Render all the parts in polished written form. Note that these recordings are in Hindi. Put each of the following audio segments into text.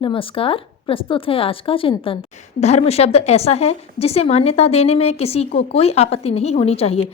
नमस्कार। प्रस्तुत है आज का चिंतन। धर्म शब्द ऐसा है जिसे मान्यता देने में किसी को कोई आपत्ति नहीं होनी चाहिए।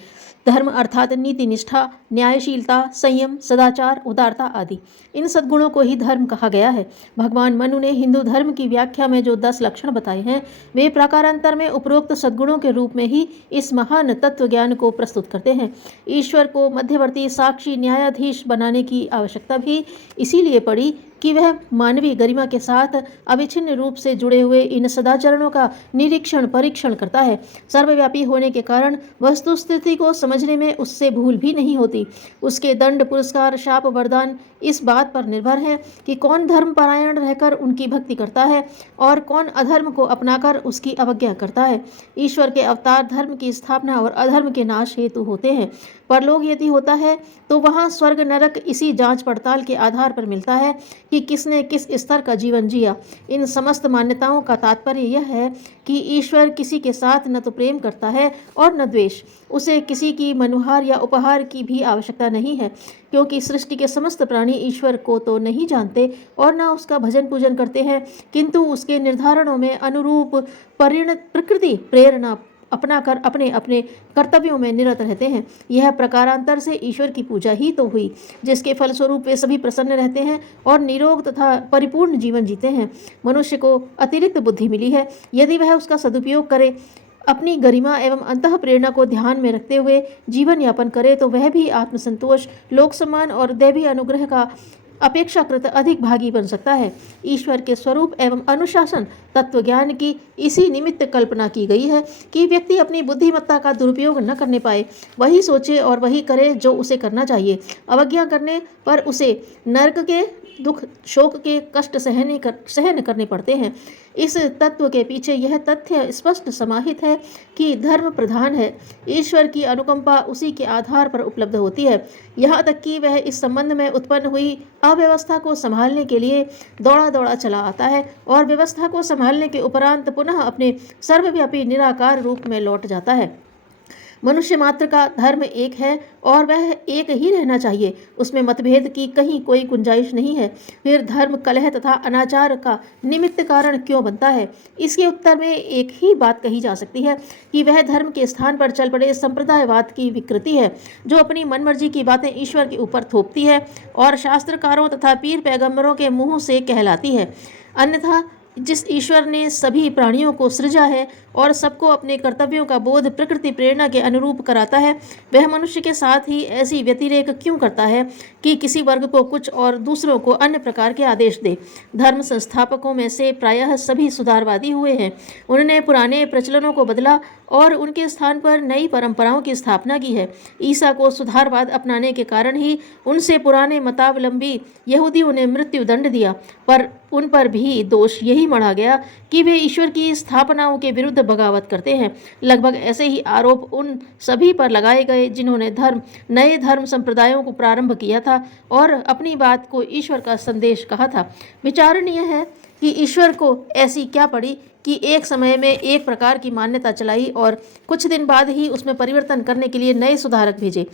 धर्म अर्थात नीति निष्ठा, न्यायशीलता, संयम, सदाचार, उदारता आदि इन सद्गुणों को ही धर्म कहा गया है। भगवान मनु ने हिंदू धर्म की व्याख्या में जो 10 लक्षण बताए हैं वे प्रकारांतर में उपरोक्त सद्गुणों के रूप में ही इस महान तत्व ज्ञान को प्रस्तुत करते हैं। ईश्वर को मध्यवर्ती साक्षी न्यायाधीश बनाने की आवश्यकता भी इसीलिए पड़ी कि वह मानवीय गरिमा के साथ अविच्छिन्न रूप से जुड़े हुए इन सदाचरणों का निरीक्षण परीक्षण करता है। सर्वव्यापी होने के कारण वस्तुस्थिति को समझने में उससे भूल भी नहीं होती। उसके दंड, पुरस्कार, शाप, वरदान इस बात पर निर्भर है कि कौन धर्म परायण रहकर उनकी भक्ति करता है और कौन अधर्म को अपनाकर उसकी अवज्ञा करता है। ईश्वर के अवतार धर्म की स्थापना और अधर्म के नाश हेतु होते हैं। परलोक यदि होता है तो वहाँ स्वर्ग नरक इसी जांच पड़ताल के आधार पर मिलता है कि किसने किस स्तर का जीवन जिया। इन समस्त मान्यताओं का तात्पर्य यह है कि ईश्वर किसी के साथ न तो प्रेम करता है और न द्वेष। उसे किसी की मनुहार या उपहार की भी आवश्यकता नहीं है, क्योंकि सृष्टि के समस्त प्राणी ईश्वर को तो नहीं जानते और न उसका भजन पूजन करते हैं, किंतु उसके निर्धारणों में अनुरूप परिणत प्रकृति प्रेरणा अपनाकर अपने अपने कर्तव्यों में निरत रहते हैं। यह प्रकारांतर से ईश्वर की पूजा ही तो हुई, जिसके फलस्वरूप वे सभी प्रसन्न रहते हैं और निरोग तथा परिपूर्ण जीवन जीते हैं। मनुष्य को अतिरिक्त बुद्धि मिली है। यदि वह उसका सदुपयोग करे, अपनी गरिमा एवं अंतः प्रेरणा को ध्यान में रखते हुए जीवन यापन करे, तो वह भी आत्मसंतोष, लोक सम्मान और दैवीय अनुग्रह का अपेक्षाकृत अधिक भागी बन सकता है। ईश्वर के स्वरूप एवं अनुशासन तत्व ज्ञान की इसी निमित्त कल्पना की गई है कि व्यक्ति अपनी बुद्धिमत्ता का दुरुपयोग न करने पाए, वही सोचे और वही करे जो उसे करना चाहिए। अवज्ञा करने पर उसे नरक के दुख, शोक के कष्ट सहन करने पड़ते हैं। इस तत्व के पीछे यह तथ्य स्पष्ट समाहित है कि धर्म प्रधान है। ईश्वर की अनुकंपा उसी के आधार पर उपलब्ध होती है। यहाँ तक कि वह इस संबंध में उत्पन्न हुई अव्यवस्था को संभालने के लिए दौड़ा दौड़ा चला आता है और व्यवस्था को संभालने के उपरांत पुनः अपने सर्वव्यापी निराकार रूप में लौट जाता है। मनुष्य मात्र का धर्म एक है और वह एक ही रहना चाहिए। उसमें मतभेद की कहीं कोई गुंजाइश नहीं है। फिर धर्म कलह तथा अनाचार का निमित्त कारण क्यों बनता है? इसके उत्तर में एक ही बात कही जा सकती है कि वह धर्म के स्थान पर चल पड़े संप्रदायवाद की विकृति है, जो अपनी मनमर्जी की बातें ईश्वर के ऊपर थोपती है और शास्त्रकारों तथा पीर पैगंबरों के मुंह से कहलाती है। अन्यथा जिस ईश्वर ने सभी प्राणियों को सृजा है और सबको अपने कर्तव्यों का बोध प्रकृति प्रेरणा के अनुरूप कराता है, वह मनुष्य के साथ ही ऐसी व्यतिरेक क्यों करता है कि किसी वर्ग को कुछ और दूसरों को अन्य प्रकार के आदेश दे? धर्म संस्थापकों में से प्रायः सभी सुधारवादी हुए हैं। उन्होंने पुराने प्रचलनों को बदला और उनके स्थान पर नई परंपराओं की स्थापना की है। ईसा को सुधारवाद अपनाने के कारण ही उनसे पुराने मतावलंबी यहूदियों ने मृत्यु दंड दिया, पर उन पर भी दोष यही मढ़ा गया कि वे ईश्वर की स्थापनाओं के विरुद्ध बगावत करते हैं। लगभग ऐसे ही आरोप उन सभी पर लगाए गए जिन्होंने नए धर्म संप्रदायों को प्रारंभ किया था और अपनी बात को ईश्वर का संदेश कहा था। विचारणीय है कि ईश्वर को ऐसी क्या पड़ी कि एक समय में एक प्रकार की मान्यता चलाई और कुछ दिन बाद ही उसमें परिवर्तन करने के लिए नए सुधारक भेजे।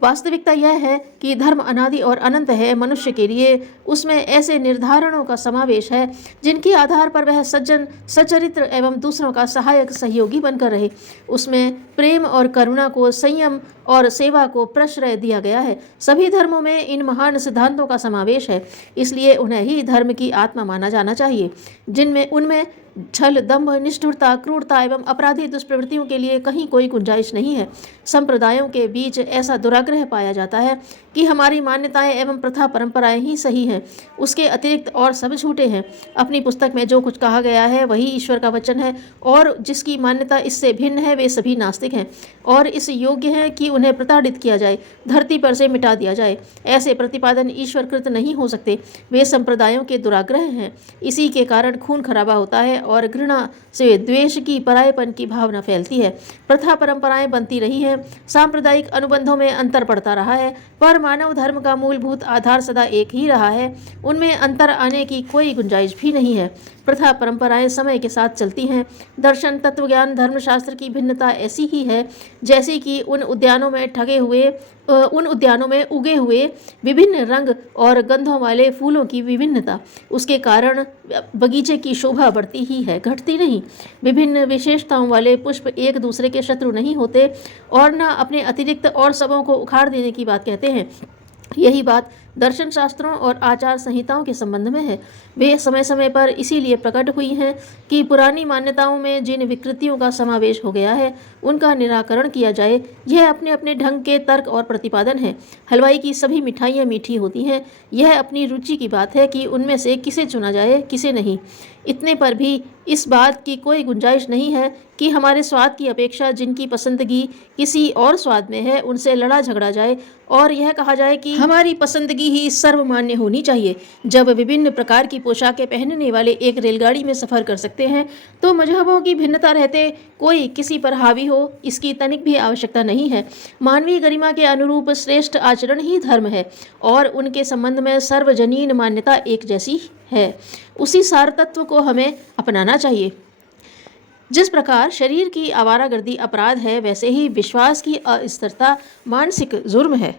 वास्तविकता यह है कि धर्म अनादि और अनंत है। मनुष्य के लिए उसमें ऐसे निर्धारणों का समावेश है जिनके आधार पर वह सज्जन, सचरित्र एवं दूसरों का सहायक सहयोगी बनकर रहे। उसमें प्रेम और करुणा को, संयम और सेवा को प्रश्रय दिया गया है। सभी धर्मों में इन महान सिद्धांतों का समावेश है, इसलिए उन्हें ही धर्म की आत्मा माना जाना चाहिए। उनमें छल, दंभ, निष्ठुरता, क्रूरता एवं अपराधी दुष्प्रवृत्तियों के लिए कहीं कोई गुंजाइश नहीं है। संप्रदायों के बीच ऐसा दुराग्रह पाया जाता है कि हमारी मान्यताएं एवं प्रथा परंपराएं ही सही हैं, उसके अतिरिक्त और सब झूठे हैं। अपनी पुस्तक में जो कुछ कहा गया है वही ईश्वर का वचन है और जिसकी मान्यता इससे भिन्न है वे सभी नास्तिक हैं और इस योग्य है कि उन्हें प्रताड़ित किया जाए, धरती पर से मिटा दिया जाए। ऐसे प्रतिपादन ईश्वरकृत नहीं हो सकते। वे संप्रदायों के दुराग्रह हैं। इसी के कारण खून खराबा होता है और घृणा से द्वेष की, परायेपन की भावना फैलती है। प्रथा परंपराएं बनती रही हैं, सांप्रदायिक अनुबंधों में अंतर पड़ता रहा है, पर मानव धर्म का मूलभूत आधार सदा एक ही रहा है। उनमें अंतर आने की कोई गुंजाइश भी नहीं है। प्रथा परंपराएं समय के साथ चलती हैं। दर्शन, तत्वज्ञान, धर्मशास्त्र की भिन्नता ऐसी ही है जैसी कि उन उद्यानों में ठगे हुए उन उद्यानों में उगे हुए विभिन्न रंग और गंधों वाले फूलों की विभिन्नता, उसके कारण बगीचे की शोभा बढ़ती ही है, घटती नहीं। विभिन्न विशेषताओं वाले पुष्प एक दूसरे के शत्रु नहीं होते और न अपने अतिरिक्त और सबों को उखाड़ देने की बात कहते हैं। यही बात दर्शन शास्त्रों और आचार संहिताओं के संबंध में है। वे समय समय पर इसीलिए प्रकट हुई हैं कि पुरानी मान्यताओं में जिन विकृतियों का समावेश हो गया है उनका निराकरण किया जाए। यह अपने अपने ढंग के तर्क और प्रतिपादन है। हलवाई की सभी मिठाइयाँ मीठी होती हैं, यह अपनी रुचि की बात है कि उनमें से किसे चुना जाए, किसे नहीं। इतने पर भी इस बात की कोई गुंजाइश नहीं है कि हमारे स्वाद की अपेक्षा जिनकी पसंदगी किसी और स्वाद में है उनसे लड़ा झगड़ा जाए और यह कहा जाए कि हमारी पसंदगी ही सर्वमान्य होनी चाहिए। जब विभिन्न प्रकार की पोशाकें पहनने वाले एक रेलगाड़ी में सफ़र कर सकते हैं तो मजहबों की भिन्नता रहते कोई किसी पर हावी हो, इसकी तनिक भी आवश्यकता नहीं है। मानवीय गरिमा के अनुरूप श्रेष्ठ आचरण ही धर्म है और उनके संबंध में सर्वजनीन मान्यता एक जैसी है। उसी सार तत्व को हमें अपनाना चाहिए। जिस प्रकार शरीर की आवारागर्दी अपराध है, वैसे ही विश्वास की अस्थिरता मानसिक जुर्म है।